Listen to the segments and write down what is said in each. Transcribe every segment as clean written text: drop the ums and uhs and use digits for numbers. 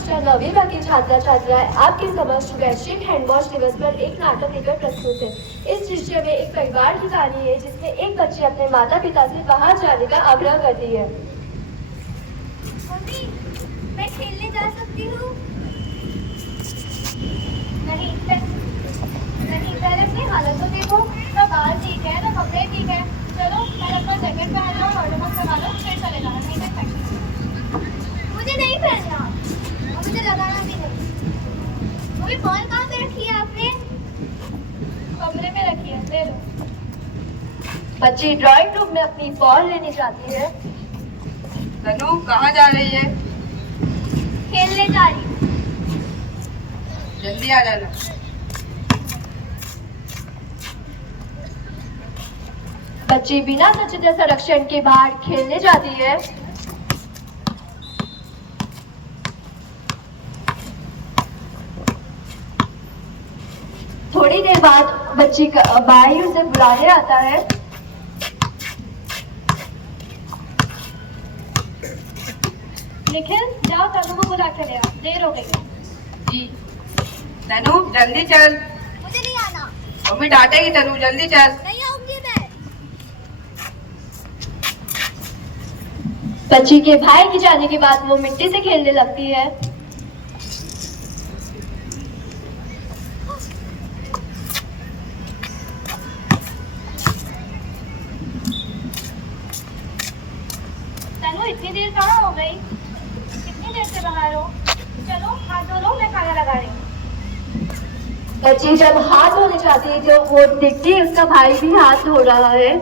कक्षा 9वीं की छात्रा छात्राएं आपके समक्ष वैश्विक हैंडवॉश दिवस पर एक नाटक लेकर प्रस्तुत है। इस दृश्य में एक परिवार की कहानी है जिसमें एक बच्ची अपने माता पिता से बाहर जाने का आग्रह करती है। मम्मी, मैं खेलने जा सकती हूँ? नहीं, पहले अपनी हालत तो देखो। ना बाल ठीक है, ना कपड़े ठीक है। चलो, पहले अपना जैकेट पहन लो और नमक लगा लो, फिर चले जाना। नहीं मैं मुझे नहीं पहनना और मुझे लगाना भी नहीं। मम्मी, बॉल कहाँ पे रखी है आपने? कमरे में रखी है, ले लो। बच्ची ड्राइंग रूम में अपनी बॉल लेने जाती है। तनु कहाँ जा रही है? खेलने जा रही हूँ। जल्दी आ जाना। बच्ची बिना स्वच्छता संरक्षण के बाहर खेलने जाती है। थोड़ी देर बाद बच्ची का भाई उसे बुलाने आता है। निखिल, जाओ तनु को बुला के ले आओ, देर हो गई है। जी। तनु जल्दी चल। मुझे नहीं आना। मम्मी डांटेगी। तनु जल्दी चल। नहीं आऊंगी मैं। बच्ची के भाई के जाने के बाद वो मिट्टी से खेलने लगती है। तनु, इतनी देर कहाँ हो गई? कितनी देर से बाहर हो? चलो हाथ धो लो, मैं खाना लगा रही हूँ। बच्ची जब हाथ धोने जाती है तो वो देखती है उसका भाई भी हाथ धो रहा है।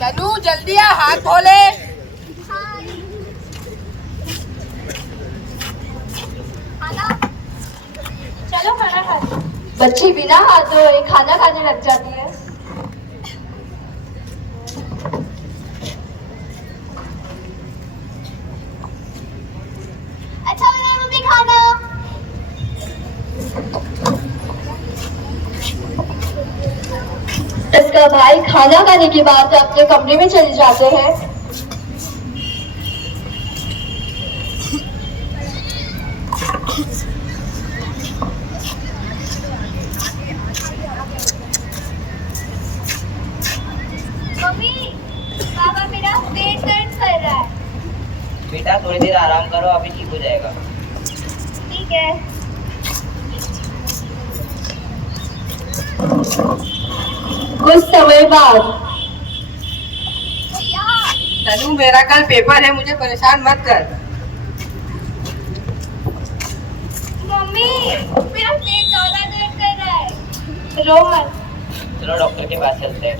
तनु जल्दी आ, हाथ धो ले। खाना, चलो खाना खा लो। बच्ची बिना हाथ धोए खाना खाने लग जाती है। अच्छा बना मम्मी खाना। इसका भाई खाना खाने के बाद अपने कमरे में चले जाते हैं। मम्मी, पापा मेरा पेट दर्द कर रहा है। बेटा थोड़ी देर आराम करो, अभी ठीक हो जाएगा। ठीक है। कुछ समय बाद तनु मेरा कल पेपर है, मुझे परेशान मत कर। मम्मी, मेरा पेट ज्यादा दर्द कर रहा है। रो मत। चलो डॉक्टर के पास चलते हैं।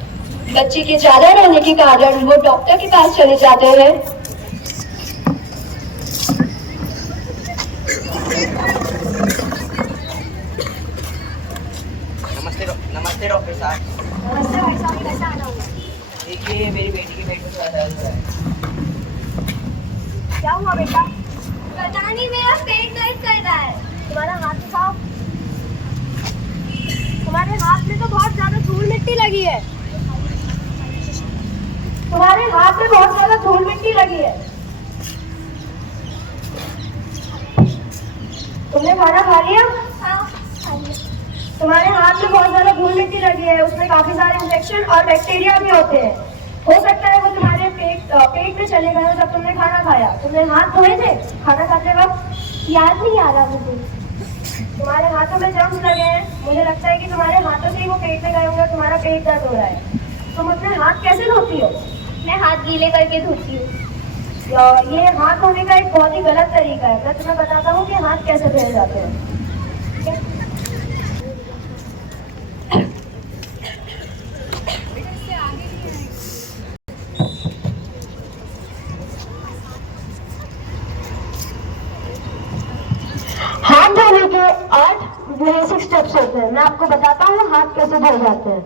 बच्ची के ज्यादा रोने के कारण वो डॉक्टर के पास चले जाते हैं। नमस्ते डॉक्टर साहब। नमस्ते भाई साहब, कैसा आना हुआ? देखिए मेरी बेटी के पेट में थोड़ा दर्द हो रहा है। क्या हुआ बेटा? पता नहीं, मेरा पेट दर्द कर रहा है। तुम्हारा हाथ दिखाओ। तुम्हारे हाथ में तो बहुत ज्यादा धूल मिट्टी लगी है। तुम्हारे हाथ में बहुत ज्यादा धूल मिट्टी लगी है। तुमने खाना खा लिया? हाँ। तुम्हारे हाथ में बहुत ज्यादा धूल मिट्टी लगी है, उसमें काफी सारे इंफेक्शन और बैक्टीरिया भी होते हैं। हो सकता है वो तुम्हारे पेट में चले गए जब तुमने खाना खाया। तुमने हाथ धोए थे खाना खाते वक्त? याद नहीं आ रहा मुझे। तुम्हारे हाथों में जर्म्स लगे हैं। मुझे लगता है कि तुम्हारे हाथों से ही वो पेट में गए होंगे, तुम्हारा पेट दर्द हो रहा है। तुम अपने हाथ कैसे धोती हो? मैं हाथ गीले करके धोती हूँ। ये हाथ धोने का एक बहुत ही गलत तरीका है। मैं तुम्हें बताता हूँ कि हाथ कैसे धोए जाते हैं। हाथ धोने के 8 बेसिक स्टेप्स होते हैं। मैं आपको बताता हूँ हाथ कैसे धोए जाते हैं।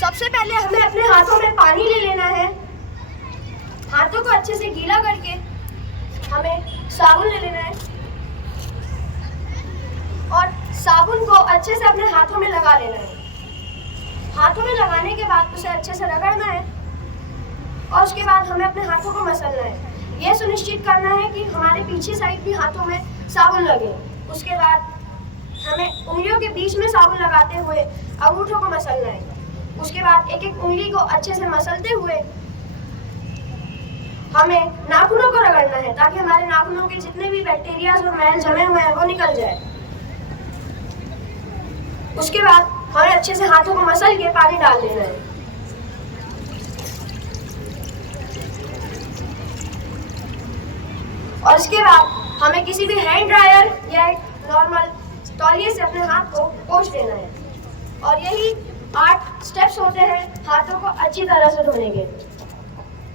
सबसे पहले हमें अपने हाथों में पानी ले लेना है। हाथों को अच्छे से गीला करके हमें साबुन ले लेना है और साबुन को अच्छे से अपने हाथों में लगा लेना है। उसे अच्छे से रगड़ना है और उसके बाद हमें अपने हाथों को मसलना है। यह सुनिश्चित करना है कि हमारे पीछे साइड भी हाथों में साबुन लगे। उसके बाद हमें उंगलियों के बीच में साबुन लगाते हुए अंगूठों को मसलना है। उसके बाद एक एक उंगली को अच्छे से मसलते हुए हमें नाखूनों को रगड़ना है ताकि हमारे नाखूनों के जितने भी बैक्टीरिया और मैल जमे हुए हैं वो निकल जाए। उसके बाद हमें अच्छे से हाथों को मसल के पानी डाल देना है। और इसके बाद हमें किसी भी हैंड ड्रायर या एक नॉर्मल तौलिए से अपने हाथ को पोंछ देना है। और यही 8 स्टेप्स होते हैं हाथों को अच्छी तरह से धोने के।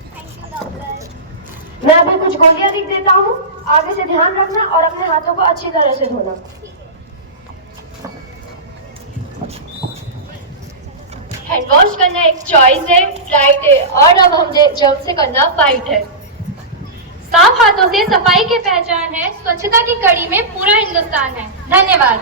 Thank you doctor. मैं अभी कुछ गोलियां लिख देता हूँ, आगे से ध्यान रखना और अपने हाथों को अच्छी तरह से धोना। हैंड वॉश करना एक चॉइस है, राइट है, और अब हमने जर्म से करना फाइट है। साफ हाथों से सफाई की पहचान है, स्वच्छता की कड़ी में पूरा हिंदुस्तान है। धन्यवाद।